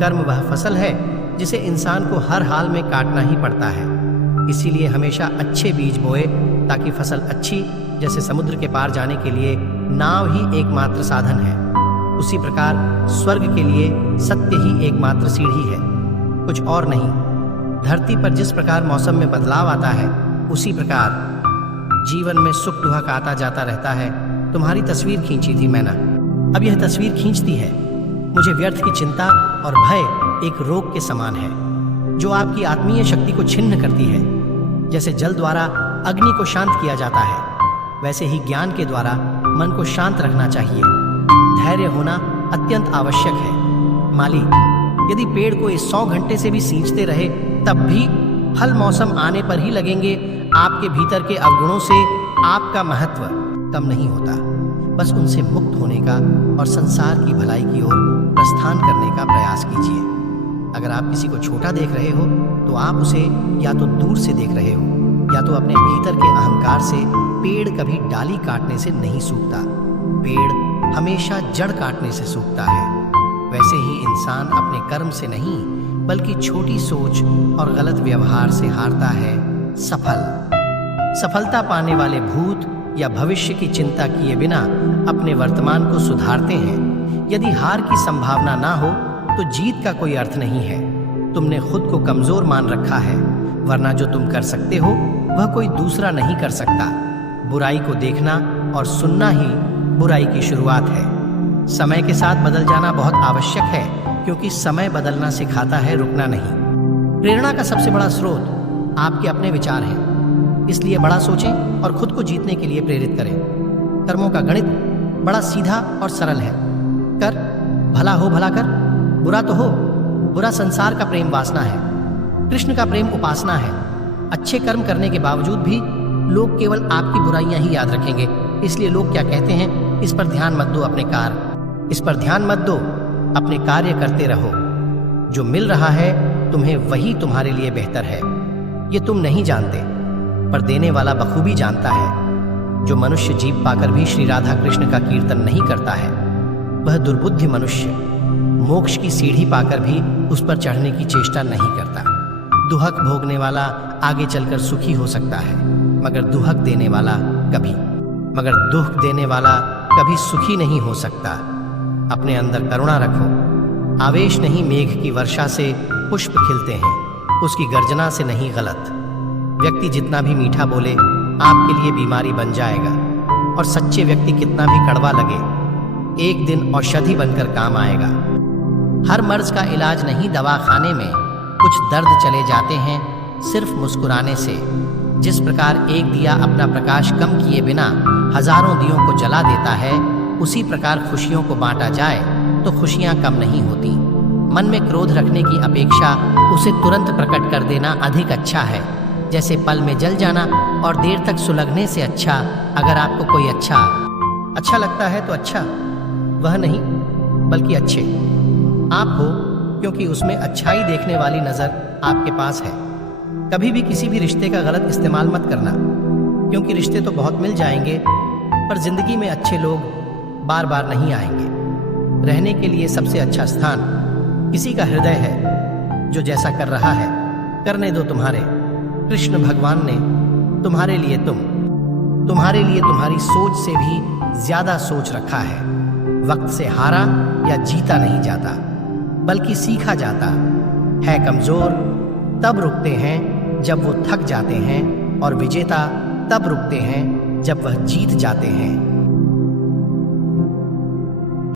कर्म वह फसल है जिसे इंसान को हर हाल में काटना ही पड़ता है। इसीलिए हमेशा अच्छे बीज बोए ताकि फसल अच्छी, जैसे समुद्र के पार जाने के लिए नाव ही एकमात्र साधन है, उसी प्रकार स्वर्ग के लिए सत्य ही एकमात्र सीढ़ी है, कुछ और नहीं। धरती पर जिस प्रकार मौसम में बदलाव आता है, उसी प्रकार जीवन में सुख दुख आता जाता रहता है। तुम्हारी तस्वीर खींची थी मैंने, अब यह तस्वीर खींचती है। मुझे व्यर्थ की चिंता और भय एक रोग के समान है, जो आपकी आत्मीय शक्ति को छिन्न करती है। जैसे जल द्वारा अग्नि को शांत किया जाता है, वैसे ही ज्ञान के द्वारा मन को शांत रखना चाहिए। धैर्य होना अत्यंत आवश्यक है। माली, यदि पेड़ को इस 100 घंटे से भी सींचते रहे, तब भी फल मौसम आने पर ही लगेंगे। आपके भीतर के अवगुणों से आपका महत्व कम नहीं होता। बस उनसे मुक्त होने का और संसार की भलाई की ओर प्रस्थान करने का प्रयास कीजिए। अगर आप किसी को छोटा देख रहे हो, तो आप उसे या तो दूर से देख रहे हो, या तो अपने भीतर के अहंकार से। पेड़ कभी डाली काटने से नहीं सूखता, पेड़ हमेशा जड़ काटने से सूखता है। वैसे ही इंसान अपने कर्म से नहीं, बल्कि छोटी सोच और गलत व्यवहार से हारता है सफलता पाने वाले भूत या भविष्य की चिंता किए बिना अपने वर्तमान को सुधारते हैं। यदि हार की संभावना ना हो, तो जीत का कोई अर्थ नहीं है। तुमने खुद को कमजोर मान रखा है, वरना जो तुम कर सकते हो वह कोई दूसरा नहीं कर सकता। बुराई को देखना और सुनना ही बुराई की शुरुआत है। समय के साथ बदल जाना बहुत आवश्यक है, क्योंकि समय बदलना सिखाता है, रुकना नहीं। प्रेरणा का सबसे बड़ा स्रोत आपके अपने विचार हैं, इसलिए बड़ा सोचें और खुद को जीतने के लिए प्रेरित करें। कर्मों का गणित बड़ा सीधा और सरल है। कर, भला हो भला कर, बुरा तो हो। बुरा संसार का प्रेम वासना है, कृष्ण का प्रेम उपासना है। अच्छे कर्म करने के बावजूद भी लोग केवल आपकी बुराइयां ही याद रखेंगे। इसलिए लोग क्या कहते हैं, इस पर ध्यान मत दो, अपने कार्य इस पर ध्यान मत दो, अपने कार्य करते रहो। जो मिल रहा है तुम्हें, वही तुम्हारे लिए बेहतर है। ये तुम नहीं जानते, पर देने वाला बखूबी जानता है। जो मनुष्य जीव पाकर भी श्री राधा कृष्ण का कीर्तन नहीं करता है, वह दुर्बुद्धि मनुष्य मोक्ष की सीढ़ी पाकर भी उस पर चढ़ने की चेष्टा नहीं करता। दुहक भोगने वाला आगे चलकर सुखी हो सकता है, मगर दुख देने वाला कभी सुखी नहीं हो सकता। अपने अंदर करुणा रखो। आवेश नहीं मेघ की वर्षा से पुष्प खिलते हैं, उसकी गर्जना से नहीं। गलत व्यक्ति जितना भी मीठा बोले, आपके लिए बीमारी बन जाएगा। और सच्चे व्यक्ति कितना भी कड़वा लगे, एक दिन औषधि बनकर काम आएगा। हर मर्ज का इलाज नहीं दवाखाने में, कुछ दर्द चले जाते हैं सिर्फ मुस्कुराने से। जिस प्रकार एक दिया अपना प्रकाश कम किए बिना हजारों दियों को जला देता है, उसी प्रकार खुशियों को बांटा जाए तो खुशियां कम नहीं होती। मन में क्रोध रखने की अपेक्षा उसे तुरंत प्रकट कर देना अधिक अच्छा है। जैसे पल में जल जाना और देर तक सुलगने से अच्छा। अगर आपको कोई अच्छा लगता है, तो अच्छा वह नहीं, बल्कि अच्छे आप हो, क्योंकि उसमें अच्छाई देखने वाली नज़र आपके पास है। कभी भी किसी भी रिश्ते का गलत इस्तेमाल मत करना, क्योंकि रिश्ते तो बहुत मिल जाएंगे, पर जिंदगी में अच्छे लोग बार बार नहीं आएंगे। रहने के लिए सबसे अच्छा स्थान किसी का हृदय है, जो जैसा कर रहा है करने दो तुम्हारे। कृष्ण भगवान ने तुम्हारे लिए तुम्हारी सोच से भी ज्यादा सोच रखा है। वक्त से हारा या जीता नहीं जाता, बल्कि सीखा जाता है। कमजोर तब रुकते हैं जब वो थक जाते हैं, और विजेता तब रुकते हैं जब वह जीत जाते हैं।